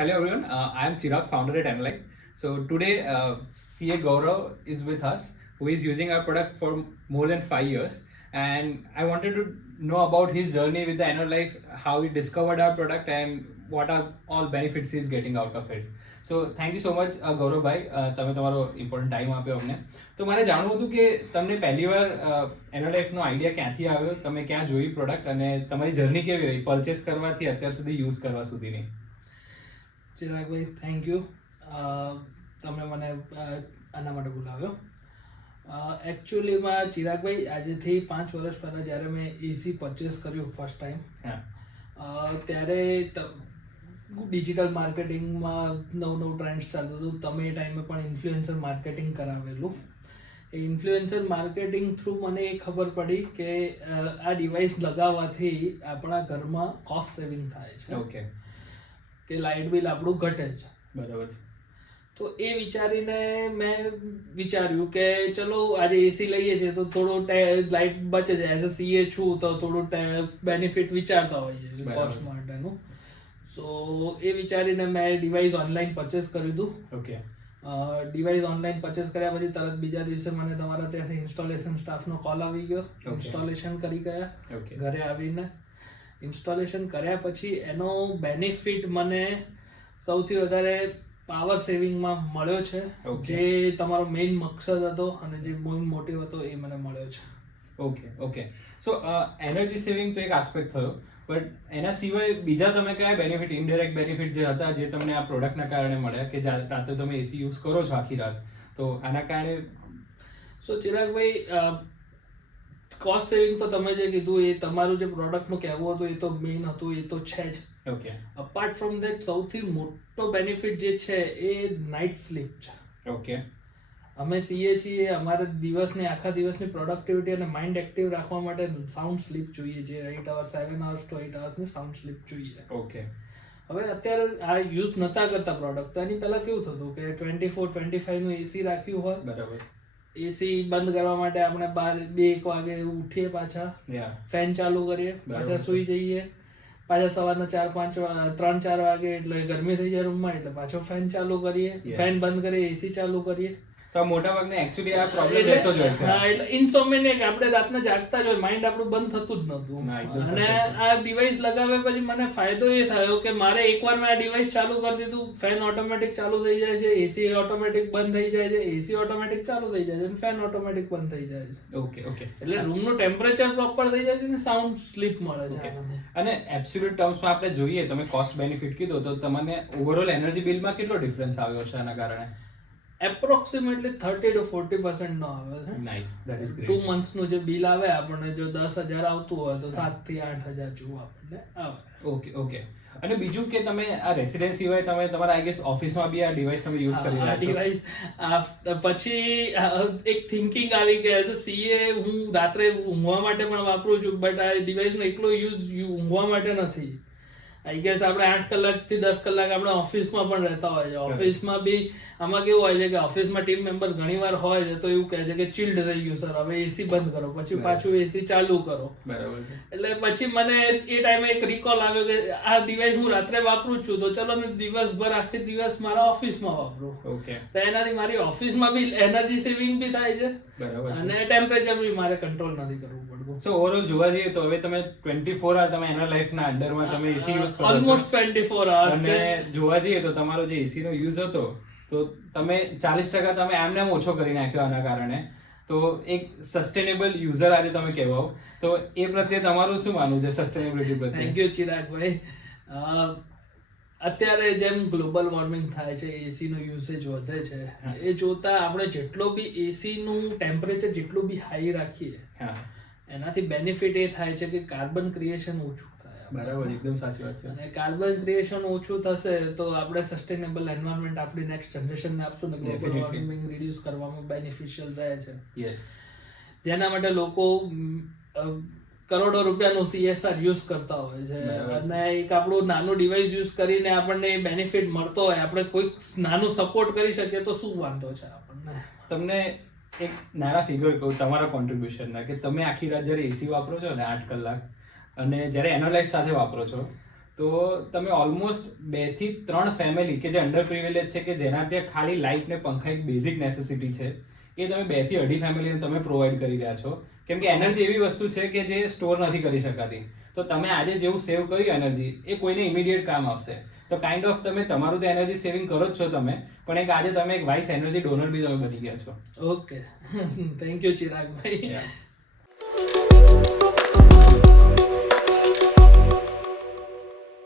hello everyone. I am Chirag, founder at Enlife. So today, CA Gaurav is with us, who is using our product for more than 5 years, and I wanted to know about his journey with the Enlife, how he discovered our product, and what are all benefits he is getting out of it. So thank you so much, ગૌરવ ભાઈ, તમે તમારો important time આપ્યો અમને. તો મારે જાણવું હતું કે તમને પહેલીવાર એનોલાઈફનો આઈડિયા ક્યાંથી આવ્યો, તમે ક્યાં જોઈ પ્રોડક્ટ, અને તમારી જર્ની કેવી રહી પરચેસ કરવાથી અત્યાર સુધી યુઝ કરવા સુધીની. ચિરાગભાઈ, થેન્ક યુ. તમે મને આના માટે બોલાવ્યો. એકચ્યુઅલીમાં ચિરાગભાઈ, આજેથી 5 વર્ષ પહેલાં જ્યારે મેં એસી પરચેસ કર્યું ફર્સ્ટ ટાઈમ, ત્યારે ડિજિટલ માર્કેટિંગમાં નવું ટ્રેન્ડ્સ ચાલતું હતું. તમે એ ટાઈમે પણ ઇન્ફ્લુએન્સર માર્કેટિંગ કરાવેલું. એ ઇન્ફ્લુએન્સર માર્કેટિંગ થ્રુ મને એ ખબર પડી કે આ ડિવાઇસ લગાવવાથી આપણા ઘરમાં કોસ્ટ સેવિંગ થાય છે. ઓકે, કે લાઇટ બિલ આપણું ઘટે છે. બરાબર છે. તો એ વિચારીને મેં વિચાર્યું કે ચલો આજે એસી લઈએ છીએ તો થોડું લાઇટ બચે છે. એઝ અ સીએ છું તો થોડું બેનિફિટ વિચારતા હોઈએ છીએ કોસ્ટ માટેનું. સો એ વિચારીને મેં ડિવાઇસ ઓનલાઈન પરચેસ કર્યું હતું. ઓકે. ડિવાઇસ ઓનલાઈન પરચેસ કર્યા પછી તરત બીજા દિવસે મને તમારા ત્યાંથી ઇન્સ્ટોલેશન સ્ટાફનો કોલ આવી ગયો. ઇન્સ્ટોલેશન કરી ગયા. ઘરે આવીને ઇન્સ્ટોલેશન કર્યા પછી એનો બેનિફિટ મને સૌથી વધારે પાવર સેવિંગમાં મળ્યો છે. જે તમારો મેઇન મકસદ હતો અને જે મેઇન મોટિવ હતો એ મને મળ્યો છે. ઓકે. સો એનર્જી સેવિંગ તો એક આસ્પેક્ટ થયો, બટ એના સિવાય બીજા તમે કયા બેનિફિટ, ઇનડાયરેક્ટ બેનિફિટ જે હતા જે તમને આ પ્રોડક્ટના કારણે મળ્યા, કે રાત્રે તમે એસી યુઝ કરો છો આખી રાત, તો આના કારણે? સો ચિરાગભાઈ, કોસ્ટ સેવિંગ તો તમે જે કીધું એ તમારું જે પ્રોડક્ટનું કહેવું હતું એ તો મેઇન હતું, એ તો છે જ. ઓકે. અપાર્ટ ફ્રોમ ધેટ સૌથી મોટો બેનિફિટ જે છે એ નાઇટ સ્લીપ છે. ઓકે. અમે સીએ છીએ, અમારે આખા દિવસની પ્રોડક્ટિવિટી અને માઇન્ડ એક્ટિવ રાખવા માટે સાઉન્ડ સ્લીપ જોઈએ છે. 8 hours 7 hours to 8 hours ની સાઉન્ડ સ્લીપ જોઈએ. ઓકે. હવે અત્યારે આ યુઝ નતા કરતા પ્રોડક્ટ, તો એની પહેલા કેવું થતું કે 24-25 નું એસી રાખ્યું હોય. બરાબર. એસી બંધ કરવા માટે આપણે 2-1 વાગે ઉઠીએ, પાછા ફેન ચાલુ કરીએ, પાછા સુઈ જઈએ, પાછા સવારના 3-4 વાગે એટલે ગરમી થઈ જાય રૂમમાં, એટલે પાછો ફેન ચાલુ કરીએ, ફેન બંધ કરીએ, એસી ચાલુ કરીએ. તો મોટા ભાગને એકચ્યુઅલી આ પ્રોબ્લેમ રહેતો જ હોય છે. હા, એટલે ઇન્સોમ્નિયા, આપણે રાતના જાગતા જ હોય, માઇન્ડ આપણું બંધ થતું જ નતું. અને આ ડિવાઇસ લગાવ્યા પછી મને ફાયદો એ થયો કે મારે એકવાર મેં આ ડિવાઇસ ચાલુ કરી દીધું, ફેન ઓટોમેટિક ચાલુ થઈ જાય છે, એસી ઓટોમેટિક બંધ થઈ જાય છે, એસી ઓટોમેટિક ચાલુ થઈ જાય છે, અને ફેન ઓટોમેટિક બંધ થઈ જાય છે. ઓકે. એટલે રૂમનું ટેમ્પરેચર પ્રોપર થઈ જાય છે ને સાઉન્ડ સ્લીપ મળે છે. અને એબ્સોલ્યુટ ટર્મ્સમાં આપણે જોઈએ, તમે કોસ્ટ બેનિફિટ કીધો, તો તમને ઓવરઓલ એનર્જી બિલમાં કેટલો ડિફરન્સ આવ્યો છે આના કારણે? એપ્રોક્સિમેટલી 30-40% નો આવે છે. Nice, that is great. 2 months નું જે બિલ આવે આપણને, જો 10,000 આવતું હોય તો 7,000-8,000 જેવું આપણને આવે. ઓકે. અને બીજું કે તમે આ રેસિડેન્સ સિવાય તમે તમારા આઈ ગેસ ઓફિસમાં બી આ ડિવાઇસ તમે યુઝ કરી રહ્યા છો. ડિવાઇસ પછી એક થિંકિંગ આવી કે એઝ અ સીએ હું રાત્રે ઊંઘવા માટે પણ વાપરું છું, બટ આ ડિવાઇસનો એકલો યુઝ ઊંઘવા માટે નથી. આઈ ગેસ આપણે 8 કલાકથી 10 કલાક આપણે ઓફિસમાં પણ રહેતા હોય છે. ઓફિસમાં બી આમાં કેવું હોય છે કે ઓફિસમાં ટીમ મેમ્બર્સ ઘણીવાર હોય છે તો એવું કહે છે કે ચિલ્ડ થઈ ગયું સર, હવે એસી બંધ કરો, પછી પાછું એસી ચાલુ કરો. બરાબર છે. એટલે પછી મને એ ટાઈમે એક રિકોલ આવ્યો કે આ ડિવાઇસ હું રાત્રે વાપરું છું, તો ચલો ને દિવસભર આખી દિવસ મારા ઓફિસમાં વાપરું. ઓકે. તો એનાથી મારી ઓફિસમાં બી એનર્જી સેવિંગ બી થાય છે, બરાબર, અને ટેમ્પરેચર બી મારે કંટ્રોલ નથી કરવું પડતું. સો ઓવરઓલ જોવા જઈએ તો હવે તમે 24 hour તમે એના લાઈફના અંડરમાં તમે એસી યુઝ કરો છો. Almost 24 hours. અને જોવા જઈએ તો તમારો જે એસી નો યુઝ હતો, તો તમે 40% તમે આમને ઓછો કરી નાખ્યો આના કારણે. તો એક સસ્ટેનેબલ યુઝર આજે તમે કહેવાઓ, તો એ પ્રત્યે તમારું શું માનવું છે સસ્ટેનેબિલિટી પ્રત્યે? થેન્ક યુ ચિરાગભાઈ. અત્યારે જેમ ગ્લોબલ વોર્મિંગ થાય છે, એસી નો યુસેજ વધે છે, એ જોતા આપણે જેટલો બી એસી નું ટેમ્પરેચર જેટલું બી હાઈ રાખીએ, એનાથી બેનિફિટ એ થાય છે કે કાર્બન ક્રિએશન ઓછું થાય. બરાબર, એકદમ સાચી વાત છે. અને કાર્બન ક્રિએશન ઓછું થશે તો આપણે સસ્ટેનેબલ એન્વાયરમેન્ટ આપણી નેક્સ્ટ જનરેશનને આપશું ને ગ્લોબલ વોર્મિંગ રિડ્યુસ કરવામાં બેનિફિશિયલ રહે છે. યસ. જેના માટે લોકો કરોડો રૂપિયાનું CSR યુઝ કરતા હોય છે, અને એક આપણું નાનું ડિવાઇસ યુઝ કરીને આપણને બેનિફિટ મળતો હોય, આપણે કોઈક નાનું સપોર્ટ કરી શકીએ તો શું વાંધો છે આપણને. તમને એક નાના ફિગર કહું તમારા કોન્ટ્રીબ્યુશનના, કે તમે આખી રાત જ્યારે એસી વાપરો છો ને 8 કલાક, અને જ્યારે એનોલાઇફ સાથે વાપરો છો, તો તમે ઓલમોસ્ટ 2 થી 3 ફેમિલી કે જે અંડર પ્રિવિલેજ છે, કે જેના ત્યાં ખાલી લાઇટ ને પંખા એક બેઝિક નેસેસિટી છે, એ તમે 2 થી 2.5 ફેમિલીને તમે પ્રોવાઈડ કરી રહ્યા છો. કેમ કે એનર્જી એવી વસ્તુ છે કે જે સ્ટોર નથી કરી શકાતી. તો તમે આજે જેવું સેવ કર્યું એનર્જી, એ કોઈને ઇમિડિયેટ કામ આવશે. તો કાઇન્ડ ઓફ તમે તમારું તો એનર્જી સેવિંગ કરો જ છો તમે, પણ એક આજે તમે એક વાઇસ એનર્જી ડોનર બી તમે બની ગયા છો. Okay, thank you Chiragbhai. Yeah.